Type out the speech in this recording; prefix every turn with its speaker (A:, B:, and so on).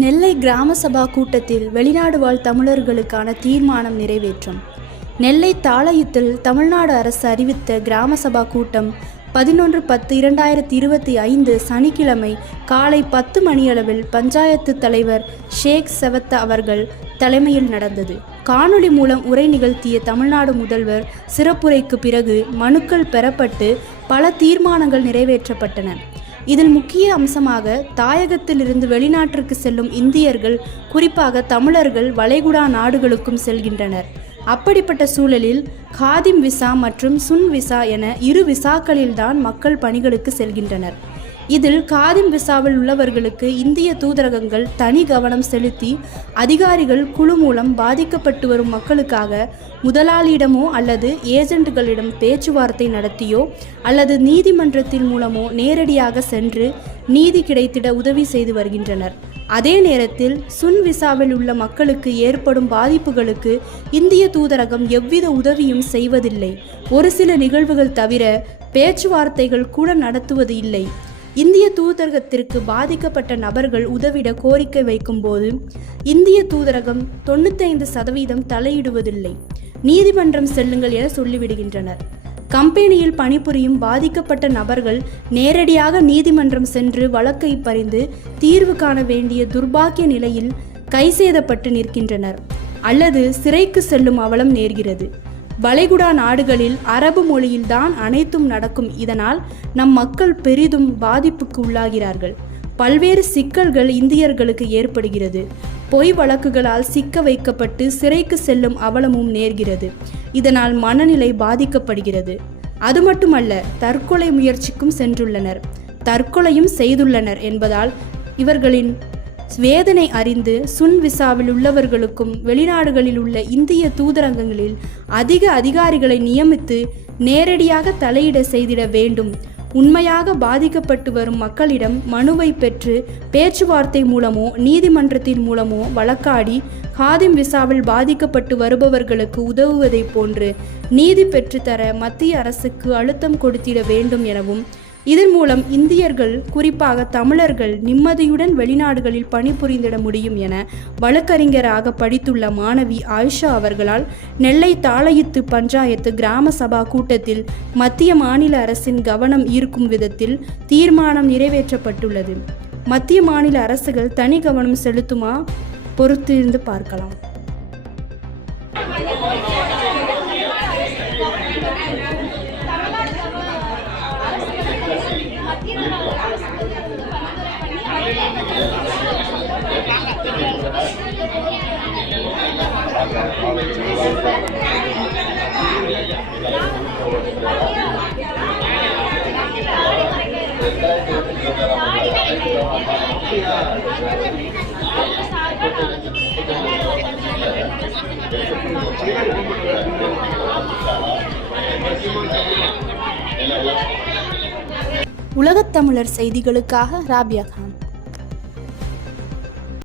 A: நெல்லை கிராம சபா கூட்டத்தில் வெளிநாடு வாழ் தமிழர்களுக்கான தீர்மானம் நிறைவேற்றம். நெல்லை தாளயத்தில் தமிழ்நாடு அரசு அறிவித்த கிராம சபா கூட்டம் பதினொன்று பத்து இரண்டாயிரத்தி இருபத்தி ஐந்து சனிக்கிழமை காலை பத்து மணியளவில் பஞ்சாயத்து தலைவர் ஷேக் செவத்த அவர்கள் தலைமையில் நடந்தது. காணொளி மூலம் உரை நிகழ்த்திய தமிழ்நாடு முதல்வர் சிறப்புரைக்கு பிறகு மனுக்கள் பெறப்பட்டு பல தீர்மானங்கள் நிறைவேற்றப்பட்டன. இதில் முக்கிய அம்சமாக தாயகத்திலிருந்து வெளிநாட்டிற்கு செல்லும் இந்தியர்கள் குறிப்பாக தமிழர்கள் வளைகுடா நாடுகளுக்கும் செல்கின்றனர். அப்படிப்பட்ட சூழலில் காதிம் விசா மற்றும் சுன் விசா என இரு விசாக்களில்தான் மக்கள் பணிகளுக்கு செல்கின்றனர். இதில் காதிம் விசாவில் உள்ளவர்களுக்கு இந்திய தூதரகங்கள் தனி கவனம் செலுத்தி அதிகாரிகள் குழு மூலம் பாதிக்கப்பட்டு வரும் மக்களுக்காக முதலாளியிடமோ அல்லது ஏஜென்ட்டுகளிடம் பேச்சுவார்த்தை நடத்தியோ அல்லது நீதிமன்றத்தின் மூலமோ நேரடியாக சென்று நீதி கிடைத்திட உதவி செய்து வருகின்றனர். அதே நேரத்தில் சுன் விசாவில் உள்ள மக்களுக்கு ஏற்படும் பாதிப்புகளுக்கு இந்திய தூதரகம் எவ்வித உதவியும் செய்வதில்லை. ஒரு சில நிகழ்வுகள் தவிர பேச்சுவார்த்தைகள் கூட நடத்துவது இல்லை. இந்திய தூதரகத்திற்கு பாதிக்கப்பட்ட நபர்கள் உதவிட கோரிக்கை வைக்கும்போது இந்திய தூதரகம் தொண்ணூத்தைந்து சதவீதம் தலையிடுவதில்லை. நீதிமன்றம் செல்லுங்கள் என சொல்லிவிடுகின்றனர். கம்பெனியில் பணிபுரியும் பாதிக்கப்பட்ட நபர்கள் நேரடியாக நீதிமன்றம் சென்று வழக்கை பறிந்து தீர்வு காண வேண்டிய துர்பாக்கிய நிலையில் கைசேதப்பட்டு நிற்கின்றனர். அல்லது சிறைக்கு செல்லும் அவலம் நேர்கிறது. வளைகுடா நாடுகளில் அரபு மொழியில்தான் அனைத்தும் நடக்கும். இதனால் நம் மக்கள் பெரிதும் பாதிப்புக்கு உள்ளாகிறார்கள். பல்வேறு சிக்கல்கள் இந்தியர்களுக்கு ஏற்படுகிறது. பொய் வழக்குகளால் சிக்க வைக்கப்பட்டு சிறைக்கு செல்லும் அவலமும் நேர்கிறது. இதனால் மனநிலை பாதிக்கப்படுகிறது. அது மட்டுமல்ல தற்கொலை முயற்சிக்கும் சென்றுள்ளனர். தற்கொலையும் செய்துள்ளனர் என்பதால் இவர்களின் வேதனை அறிந்து சுன் விசாவில் உள்ளவர்களுக்கும் வெளிநாடுகளில் உள்ள இந்திய தூதரகங்களில் அதிக அதிகாரிகளை நியமித்து நேரடியாக தலையிட செய்திட வேண்டும். உண்மையாக பாதிக்கப்பட்டு வரும் மக்களிடம் மனுவை பெற்று பேச்சுவார்த்தை மூலமோ நீதிமன்றத்தின் மூலமோ வழக்காடி காதிம் விசாவில் பாதிக்கப்பட்டு வருபவர்களுக்கு உதவுவதைப் போன்று நீதி பெற்றுத்தர மத்திய அரசுக்கு அழுத்தம் கொடுத்திட வேண்டும் எனவும் இதன் மூலம் இந்தியர்கள் குறிப்பாக தமிழர்கள் நிம்மதியுடன் வெளிநாடுகளில் பணிபுரிந்திட முடியும் என வழக்கறிஞராக படித்துள்ள மாணவி ஆயிஷா அவர்களால் நெல்லை தாளையித்து பஞ்சாயத்து கிராம சபா கூட்டத்தில் மத்திய மாநில அரசின் கவனம் ஈர்க்கும் விதத்தில் தீர்மானம் நிறைவேற்றப்பட்டுள்ளது. மத்திய மாநில அரசுகள் தனி கவனம் செலுத்துமா? பொறுத்திருந்து பார்க்கலாம். உலகத் தமிழர் செய்திகளுக்காக ராபியா கான்.